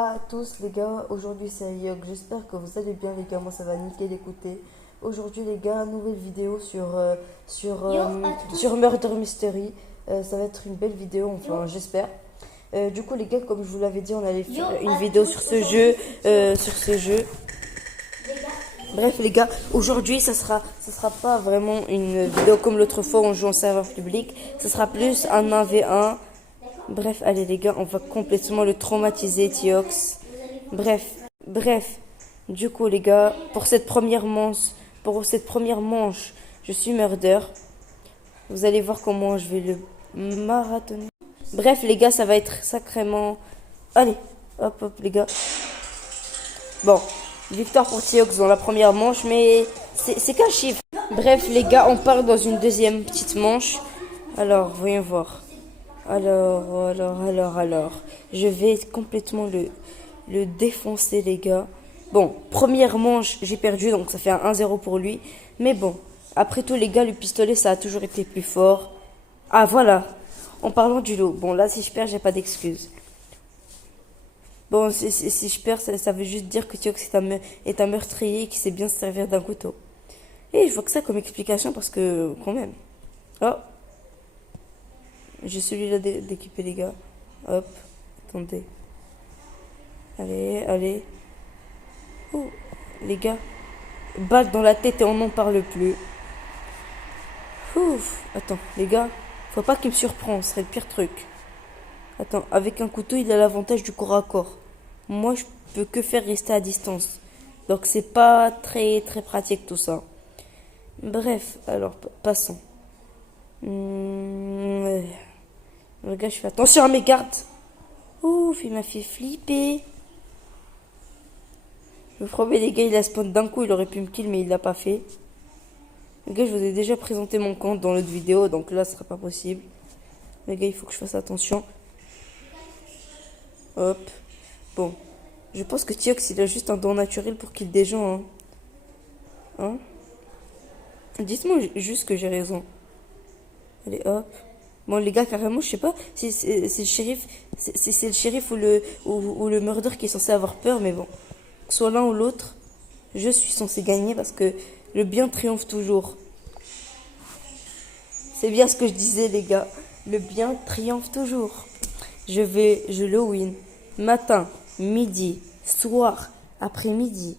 À tous les gars, aujourd'hui c'est Ayok, j'espère que vous allez bien les gars, moi ça va nickel écouter. Aujourd'hui les gars, nouvelle vidéo sur Murder Mystery. Ça va être une belle vidéo, enfin j'espère. Du coup les gars, comme je vous l'avais dit, on allait faire une vidéo sur ce jeu. Bref les gars, aujourd'hui ça sera pas vraiment une vidéo comme l'autre fois où on joue en serveur public. Ça sera plus un 1v1. Bref, allez les gars, on va complètement le traumatiser, Tiox. Bref. Du coup les gars, pour cette première manche, je suis murder. Vous allez voir comment je vais le marathonner. Bref les gars, ça va être sacrément... Allez, hop les gars. Bon, victoire pour Tiox dans la première manche, mais c'est qu'un chiffre. Bref les gars, on part dans une deuxième petite manche. Alors, voyons voir. Alors. Je vais complètement le défoncer, les gars. Bon, première manche, j'ai perdu, donc ça fait un 1-0 pour lui. Mais bon, après tout, les gars, le pistolet, ça a toujours été plus fort. Ah, voilà. En parlant du lot. Bon, là, si je perds, j'ai pas d'excuses. Bon, si je perds, ça veut juste dire que Tiox est un meurtrier qui sait bien se servir d'un couteau. Et je vois que ça comme explication parce que, quand même. Oh. J'ai celui-là d'équiper les gars. Hop, attendez. Allez. Oh, les gars. Balle dans la tête et on n'en parle plus. Ouf. Attends, les gars. Faut pas qu'il me surprenne, ce serait le pire truc. Attends, avec un couteau, il a l'avantage du corps à corps. Moi, je peux que faire rester à distance. Donc, c'est pas très pratique tout ça. Bref, alors, passons. Le gars, je fais attention à mes gardes. Ouf, il m'a fait flipper. Je vous promets, les gars, il a spawn d'un coup. Il aurait pu me kill, mais il l'a pas fait. Les gars, je vous ai déjà présenté mon compte dans l'autre vidéo. Donc là, ce sera pas possible. Les gars, il faut que je fasse attention. Hop. Bon. Je pense que Tiox, il a juste un don naturel pour kill des gens. Hein. Dites-moi juste que j'ai raison. Allez, hop. Bon, les gars, carrément, je sais pas si c'est le shérif, c'est le shérif ou le murder qui est censé avoir peur, mais bon. Soit l'un ou l'autre, je suis censé gagner parce que le bien triomphe toujours. C'est bien ce que je disais, les gars. Le bien triomphe toujours. Je le win. Matin, midi, soir, après-midi,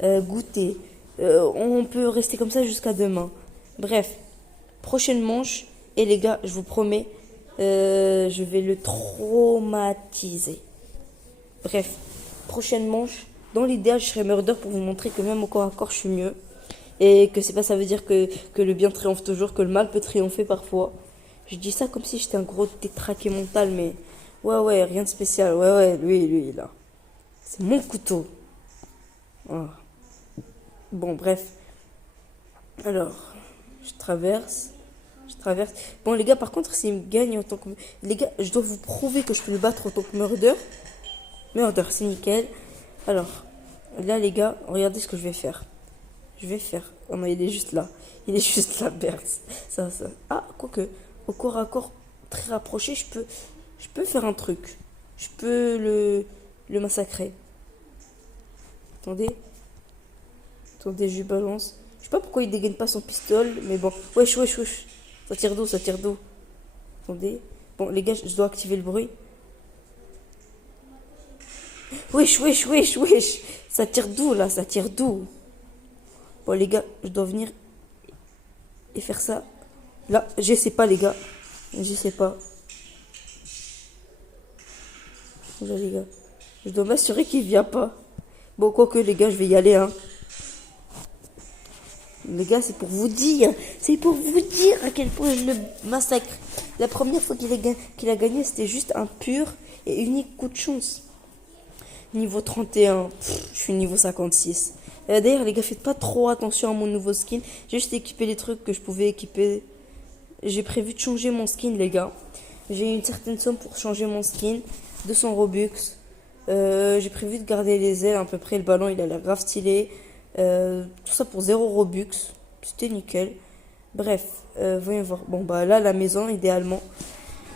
goûter. On peut rester comme ça jusqu'à demain. Bref, prochaine manche. Et les gars, je vous promets, je vais le traumatiser. Bref, prochaine manche. Dans l'idéal, je serai murder pour vous montrer que même au corps à corps, je suis mieux. Et que c'est pas ça veut dire que le bien triomphe toujours, que le mal peut triompher parfois. Je dis ça comme si j'étais un gros détraqué mental, mais ouais, rien de spécial. Ouais, lui, là. C'est mon couteau. Voilà. Bon, bref. Alors, je traverse. Bon, les gars, par contre, s'il me gagne en tant que... Les gars, je dois vous prouver que je peux le battre en tant que murder. Murder, c'est nickel. Alors, là, les gars, regardez ce que je vais faire. Oh non, il est juste là. Il est juste là, Bert. Ça. Ah, quoique, au corps à corps, très rapproché, je peux faire un truc. Je peux le massacrer. Attendez, je lui balance. Je sais pas pourquoi il dégaine pas son pistolet, mais bon. Wesh. Ça tire d'où. Attendez. Bon, les gars, je dois activer le bruit. Wesh. Ça tire d'où, là? Bon, les gars, je dois venir et faire ça. Là, je sais pas, les gars. Là, les gars. Je dois m'assurer qu'il vient pas. Bon, quoique, les gars, je vais y aller, hein. Les gars, c'est pour vous dire à quel point je le massacre. La première fois qu'il a gagné, c'était juste un pur et unique coup de chance. Niveau 31, je suis niveau 56. D'ailleurs, les gars, faites pas trop attention à mon nouveau skin. J'ai juste équipé les trucs que je pouvais équiper. J'ai prévu de changer mon skin, les gars. J'ai une certaine somme pour changer mon skin. 200 Robux. J'ai prévu de garder les ailes à peu près. Le ballon, il a l'air grave stylé. Tout ça pour 0 Robux. C'était nickel. Bref, voyons voir. Bon, bah là, la maison, idéalement.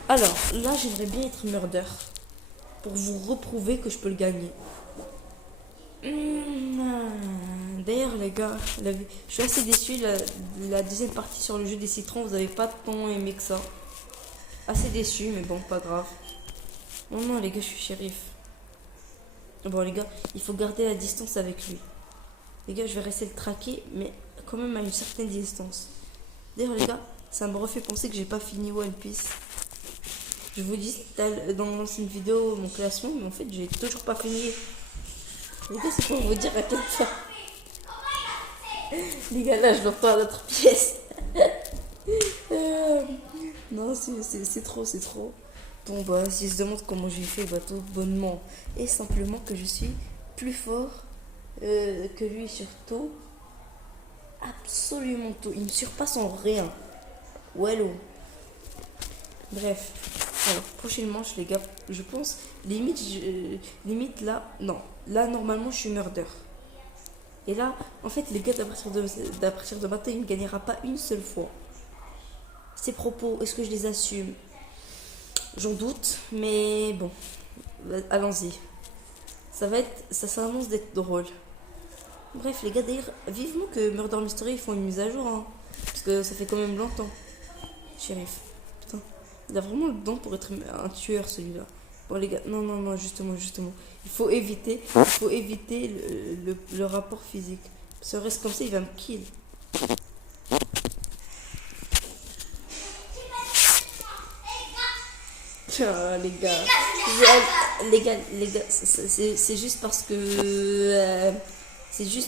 Alors, là, j'aimerais bien être murder. pour vous reprouver que je peux le gagner. D'ailleurs les gars, je suis assez déçu, la deuxième partie sur le jeu des citrons, vous avez pas tant aimé que ça. Assez déçu, mais bon, pas grave. Oh non les gars, je suis shérif. Bon les gars, il faut garder la distance avec lui. Les gars, je vais rester le traquer, mais quand même à une certaine distance. D'ailleurs les gars, ça me refait penser que j'ai pas fini One Piece. Je vous dis dans l'ancienne vidéo mon classement, mais en fait j'ai toujours pas fini. Les gars, c'est pour vous dire à quel point. Les gars, là je l'entends à l'autre pièce. Non, c'est trop, c'est trop. Bon bah, si se demande comment j'ai fait, bah tout bonnement. Et simplement que je suis plus fort que lui surtout. Absolument tout. Il me surpasse en rien. Wallo. Bref. Alors, prochaine manche, les gars, je pense, limite là, non. Là, normalement, je suis murder. Et là, en fait, les gars, d'à partir de maintenant, il ne gagnera pas une seule fois. Ces propos, est-ce que je les assume? J'en doute, mais bon, allons-y. Ça s'annonce d'être drôle. Bref, les gars, d'ailleurs, vivement que Murder Mystery font une mise à jour, hein, parce que ça fait quand même longtemps. Shérif, putain, il a vraiment le don pour être un tueur, celui-là. Bon, les gars, non, justement. Il faut éviter le rapport physique. Si on reste comme ça, il va me kill. Oh, les gars, c'est juste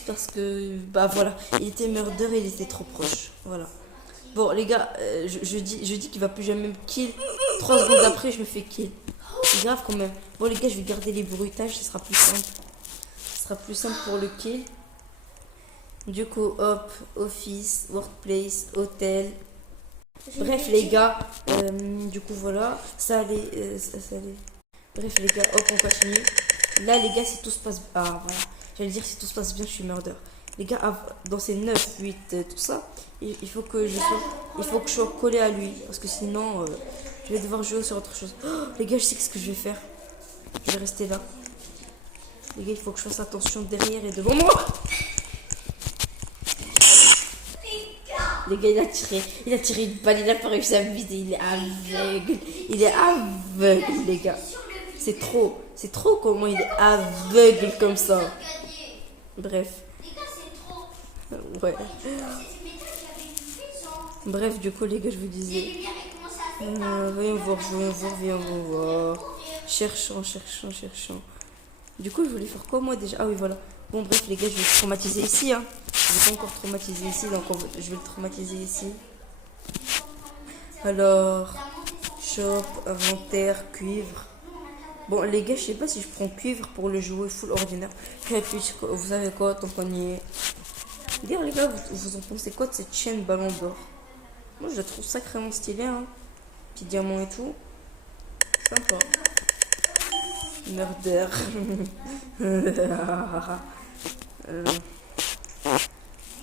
parce que bah voilà, il était murder et il était trop proche. Voilà. Bon les gars, je dis qu'il va plus jamais me kill. 3 secondes après, je me fais kill. C'est grave quand même. Bon les gars, je vais garder les bruitages, ce sera plus simple. Ce sera plus simple pour le kill. Du coup, hop, office, workplace, hôtel. Bref les gars, du coup voilà, ça allait. Bref les gars, hop, on continue. Là les gars, si tout se passe bien, ah voilà, j'allais dire si tout se passe bien, je suis murder. Les gars, dans ces 9, 8, tout ça, il faut que je sois collé à lui, parce que sinon, je vais devoir jouer sur autre chose. Oh, les gars, je sais ce que je vais faire. Je vais rester là. Les gars, il faut que je fasse attention derrière et devant moi. Les gars, il a tiré une balle, il a pas réussi à me viser, il est aveugle, les gars. C'est trop comment il est aveugle comme ça. Bref. Ouais. Bref, du coup, les gars, je vous disais. Voyons voir. Cherchant. Du coup, je voulais faire quoi, moi, déjà? Ah oui, voilà. Bon, bref, les gars, je vais le traumatiser ici, hein. Je vais pas encore traumatiser ici, donc je vais le traumatiser ici. Alors, shop, inventaire, cuivre. Bon, les gars, je sais pas si je prends cuivre pour le jouer full ordinaire. Et puis, vous savez quoi, tant qu'on y est. D'ailleurs, les gars, vous en pensez quoi de cette chaîne Ballon d'Or? Moi, je la trouve sacrément stylée, hein. Petit diamant et tout. Sympa. Murder.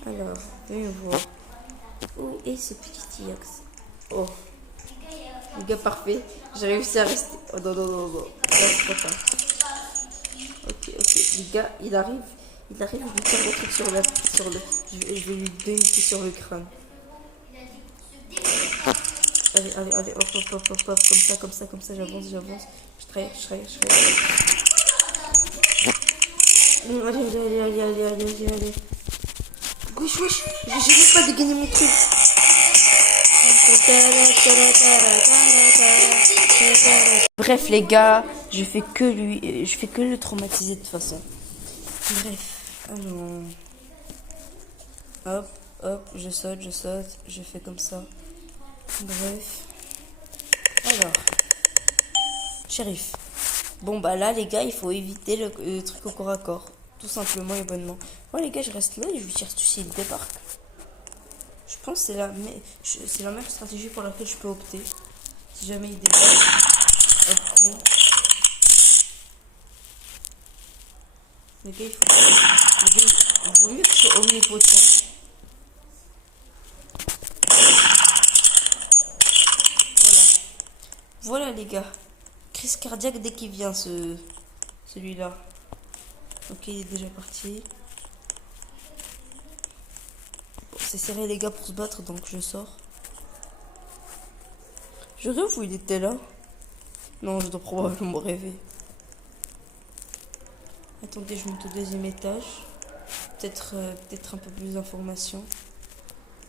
Alors, voyons voir. Où est ce petit Iox? Oh. Les gars, parfait. J'ai réussi à rester. Oh non. Là, c'est trop tard. Ok. Les gars, il arrive. Je vais lui faire le truc sur le. Je vais lui donner sur le crâne. Allez, hop. Comme ça, j'avance. Je travaille. Allez. Wesh, j'ai même pas dégainé mon truc. Bref les gars, je fais que le traumatiser de toute façon. Bref, alors hop, je saute, je fais comme ça. Bref. Alors, shérif. Bon bah là les gars, il faut éviter le truc au corps à corps. Tout simplement et bonnement. Moi les gars, je reste là et je lui tire dessus s'il débarque. Je pense que c'est la meilleure stratégie pour laquelle je peux opter. Si jamais il débarque. Hop. Les gars, il vaut mieux que je sois omnipotent. Voilà les gars. crise cardiaque dès qu'il vient, celui-là. Ok, il est déjà parti. Bon, c'est serré les gars pour se battre, donc je sors. Je rêve où il était là. Non, je dois probablement rêver. Attendez, je monte au deuxième étage. Peut-être un peu plus d'informations.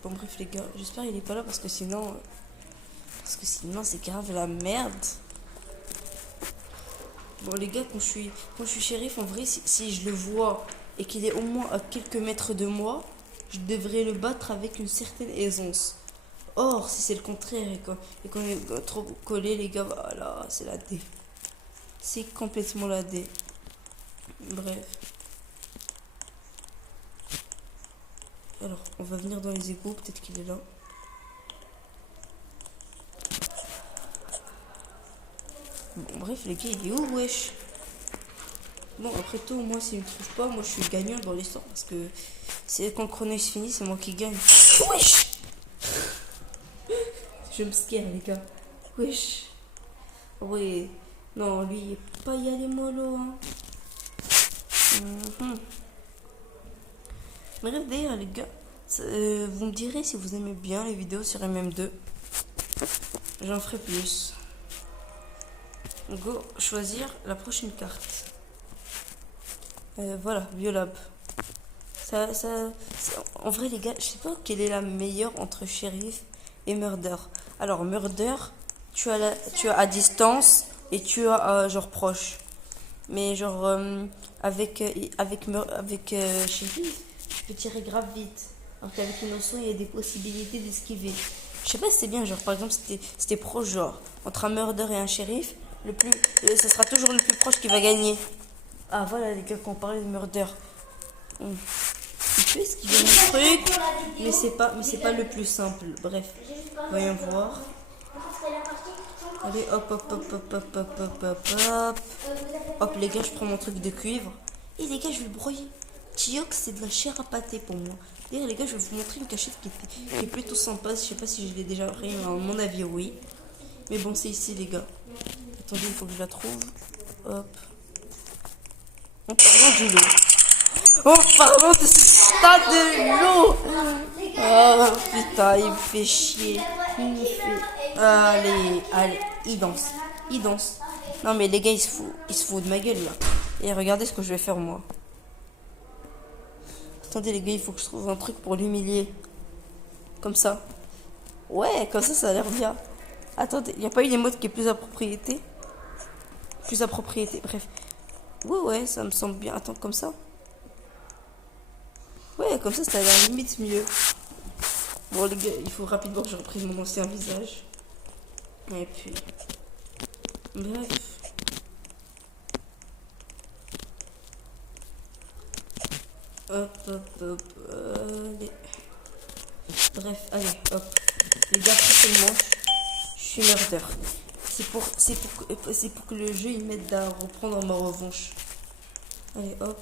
Bon bref les gars, j'espère qu'il est pas là parce que sinon c'est grave la merde. Bon les gars, quand je suis shérif, en vrai, si je le vois et qu'il est au moins à quelques mètres de moi, je devrais le battre avec une certaine aisance. Or, si c'est le contraire et qu'on est trop collé, les gars, voilà, c'est la D. C'est complètement la D. Bref. Alors, on va venir dans les égouts, peut-être qu'il est là. Bon, bref, les gars, il est où, wesh? Bon, après tout, moi, s'il me trouve pas, moi, je suis gagnant dans l'histoire parce que c'est quand le chrono se finit, c'est moi qui gagne. Wesh! Je me scare, les gars. Wesh! Ouais. Non, lui, il est pas y aller mollo, hein. Bref, d'ailleurs, les gars, vous me direz si vous aimez bien les vidéos sur MM2. J'en ferai plus. Go, choisir la prochaine carte. Voilà, Biolab. En vrai, les gars, je sais pas quelle est la meilleure entre shérif et murder. Alors, murder, tu as à distance et tu as genre proche. Mais genre, avec shérif, tu peux tirer grave vite. Alors qu'avec innocent, il y a des possibilités d'esquiver. Je sais pas si c'est bien, genre, par exemple, si t'es proche, genre, entre un murder et un shérif, ce sera toujours le plus proche qui va gagner. Ah, voilà, les gars, quand on parlait de murder. Il peut esquiver mon truc, mais c'est pas le plus simple. Bref, voyons voir. Allez, hop, hop, hop, hop, hop, hop, hop, hop, hop. Hop, les gars, je prends mon truc de cuivre. Et les gars, je vais le broyer. Tiox, c'est de la chair à pâté pour moi. D'ailleurs, les gars, je vais vous montrer une cachette qui est plutôt sympa. Je sais pas si je l'ai déjà pris, mais à mon avis, oui. Mais bon, c'est ici, les gars. Attendez, il faut que je la trouve. Hop. En parlant de l'eau. Oh, parlons de ce stade de l'eau. Oh, putain, il me fait chier. Il me fait... Allez, il danse. Il danse. Non, mais les gars, il se fout de ma gueule, là. Et regardez ce que je vais faire, moi. Attendez, les gars, il faut que je trouve un truc pour l'humilier. Comme ça. Ouais, comme ça a l'air bien. Attendez, il n'y a pas une émote qui est plus appropriée. Bref. Ouais, ça me semble bien. Attends, comme ça. Ouais, comme ça a l'air limite mieux. Bon, les gars, il faut rapidement que je reprenne mon ancien visage. Et puis... Bref. Hop. Allez. Bref, allez, hop. Les gars, prochainement, je suis murder. C'est pour que le jeu il m'aide à reprendre ma revanche. Allez, hop.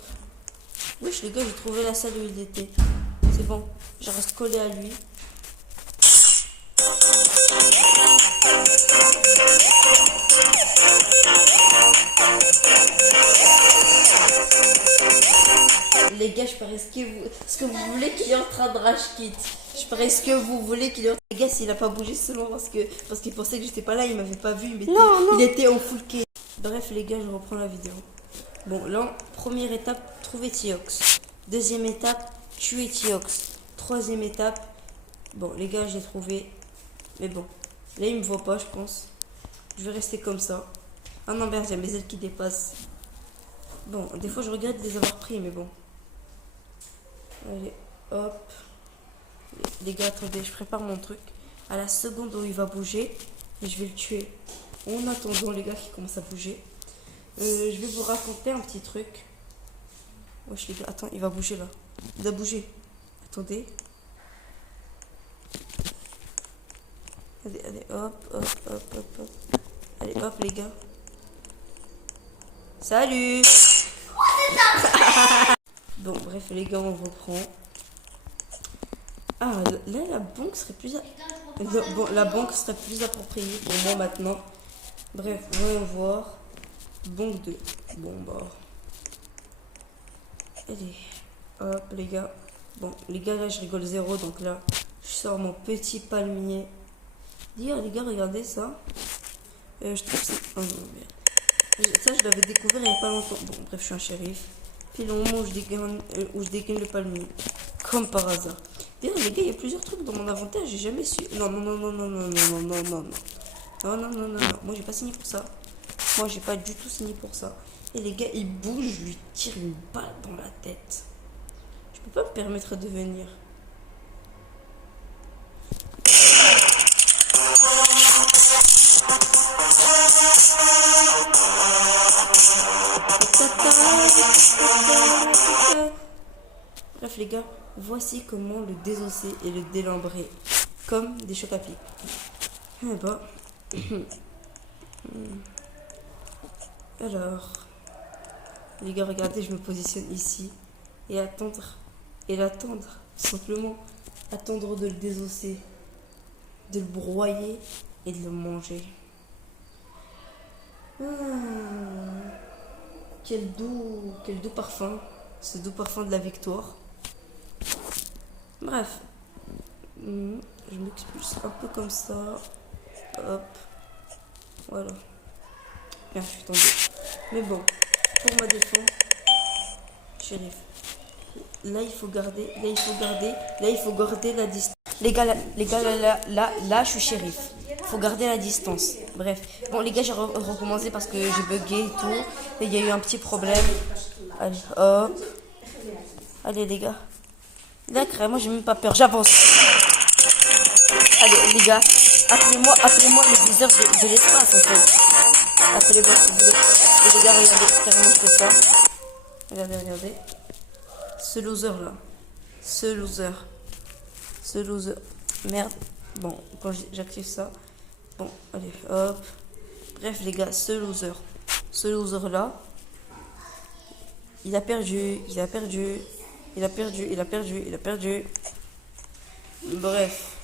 Wesh, les gars, j'ai trouvé la salle où il était. C'est bon, je reste collé à lui. Les gars, je parie ce que vous voulez qu'il est en train de rage quitte. Je parie ce que vous voulez qu'il est en train de... Les gars, s'il a pas bougé seulement parce qu'il pensait que j'étais pas là, il m'avait pas vu, il était en full K. Bref, les gars, je reprends la vidéo. Bon, là, première étape, trouver Tiox. Deuxième étape, tuer Tiox. Troisième étape, bon, les gars, j'ai trouvé. Mais bon, là, il me voit pas, je pense. Je vais rester comme ça. Ah non, merde, il y a mes ailes qui dépassent. Bon, des fois, je regrette de les avoir pris, mais bon. Allez, hop. Les gars, attendez, je prépare mon truc. À la seconde où il va bouger, et je vais le tuer. En attendant, les gars, qui commencent à bouger. Je vais vous raconter un petit truc. Wesh, les gars, attends, il va bouger là. Il a bougé. Attendez. Allez, hop. Allez, hop, les gars. Salut. Bon, bref, les gars, on reprend. Ah, là, la banque serait plus... Bon, la banque serait plus appropriée pour moi maintenant. Bref, voyons voir. Bon 2. Bon, bah. Allez. Hop, les gars. Bon, les gars, là, je rigole zéro. Donc là, je sors mon petit palmier. D'ailleurs, les gars, regardez ça. Je trouve ça... Oh non, merde. Ça, je l'avais découvert il n'y a pas longtemps. Bon, bref, je suis un shérif. Puis le moment où je dégaine le palmier. Comme par hasard. D'ailleurs, les gars, il y a plusieurs trucs dans mon inventaire. J'ai jamais su... Non, non, non, non, non, non, non, non, non, non. Non, non, non, non, non. Moi, j'ai pas signé pour ça. Moi, j'ai pas du tout signé pour ça. Et les gars, ils bougent, je lui tire une balle dans la tête. Je peux pas me permettre de venir. Bref, les gars, voici comment le désosser et le délembrer. Comme des chocs à pic. Eh bah. Alors, les gars, regardez, je me positionne ici et attendre, l'attendre, simplement attendre de le désosser, de le broyer et de le manger. Quel doux parfum, ce doux parfum de la victoire. Bref, je m'expulse un peu comme ça, hop, voilà. Bien, je suis tombée. Mais bon, pour ma défense, shérif. Là, il faut garder la distance. Les gars, là, je suis shérif. Il faut garder la distance. Bref. Bon, les gars, j'ai recommencé parce que j'ai bugué et tout. Et il y a eu un petit problème. Allez, hop. Allez, les gars. Là, carrément, j'ai même pas peur. J'avance. Allez, les gars. Appelez-moi le viseur de l'espace, en fait. Appelez-moi si vous voulez. Et les gars, regardez, carrément, je fais ça. Regardez. Ce loser là. Ce loser. Merde. Bon, quand j'active ça. Bon, allez, hop. Bref, les gars, ce loser là. Il a perdu. Bref.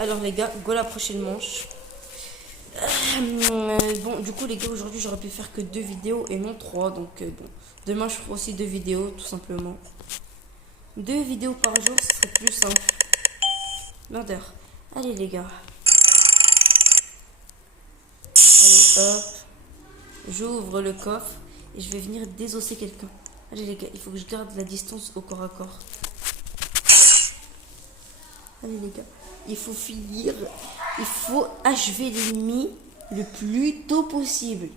Alors, les gars, go la prochaine manche. Bon, du coup, les gars, aujourd'hui, j'aurais pu faire que 2 vidéos et non 3. Donc, bon. Demain, je ferai aussi 2 vidéos, tout simplement. 2 vidéos par jour, ce serait plus simple. Murder. Allez, les gars. Allez, hop. J'ouvre le coffre et je vais venir désosser quelqu'un. Allez, les gars, il faut que je garde la distance au corps à corps. Allez, les gars. Il faut achever l'ennemi le plus tôt possible.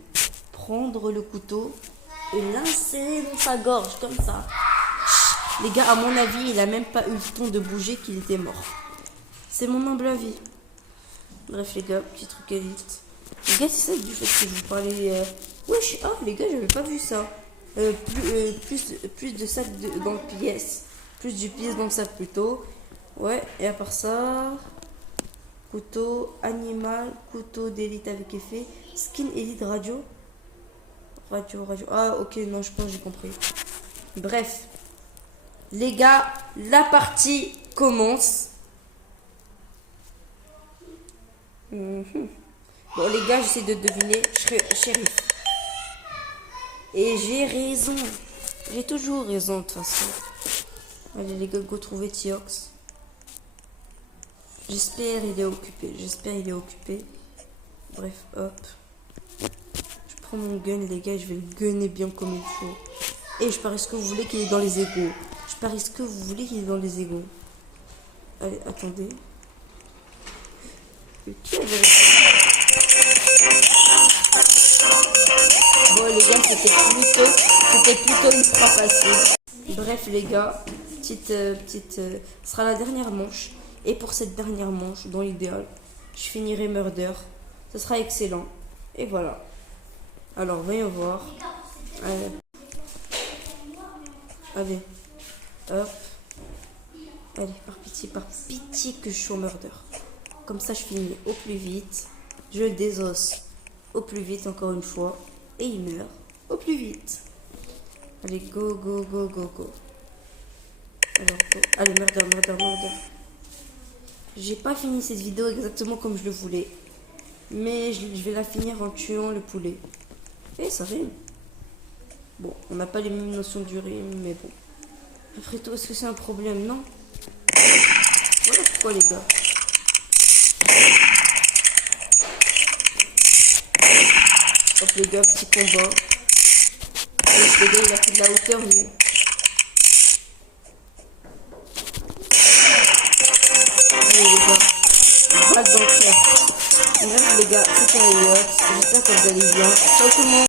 Prendre le couteau et l'insérer dans sa gorge, comme ça. Les gars, à mon avis, il a même pas eu le temps de bouger qu'il était mort. C'est mon humble avis. Bref, les gars, petit truc élite. Les gars, c'est ça du fait que vous parlez... Wesh, les gars, j'avais pas vu ça. Plus de sacs dans le pièce. Plus du pièce dans le sac plutôt. Ouais, et à part ça... Couteau animal, couteau d'élite avec effet, skin élite radio. Radio. Ah, ok, non, je pense que j'ai compris. Bref. Les gars, la partie commence. Bon, les gars, j'essaie de deviner. Shérif. Et j'ai raison. J'ai toujours raison, de toute façon. Allez, les gars, go trouver Tiox. J'espère il est occupé. Bref, hop. Je prends mon gun, les gars, je vais le gunner bien comme il faut. Et je parie ce que vous voulez qu'il est dans les égouts. Allez, attendez. Qui avait... Bon, les gars, c'était plutôt une frappe facile. Bref, les gars, ce sera la dernière manche. Et pour cette dernière manche, dans l'idéal, je finirai Murder. Ce sera excellent. Et voilà. Alors, voyons voir. Allez. Hop. Allez, par pitié que je sois Murder. Comme ça, je finis au plus vite. Je le désosse au plus vite, encore une fois. Et il meurt au plus vite. Allez, go. Alors, go. Allez, Murder. J'ai pas fini cette vidéo exactement comme je le voulais. Mais je vais la finir en tuant le poulet. Et ça rime. Bon, on n'a pas les mêmes notions du rime, mais bon. Après tout, est-ce que c'est un problème? Non. Voilà pourquoi, les gars. Hop, les gars, petit combat. Les gars, il a pris de la hauteur, lui. Allez, les gars. Balle dans le cœur. Bref, les gars, c'était un yacht. J'espère que vous allez bien. Ciao tout le monde.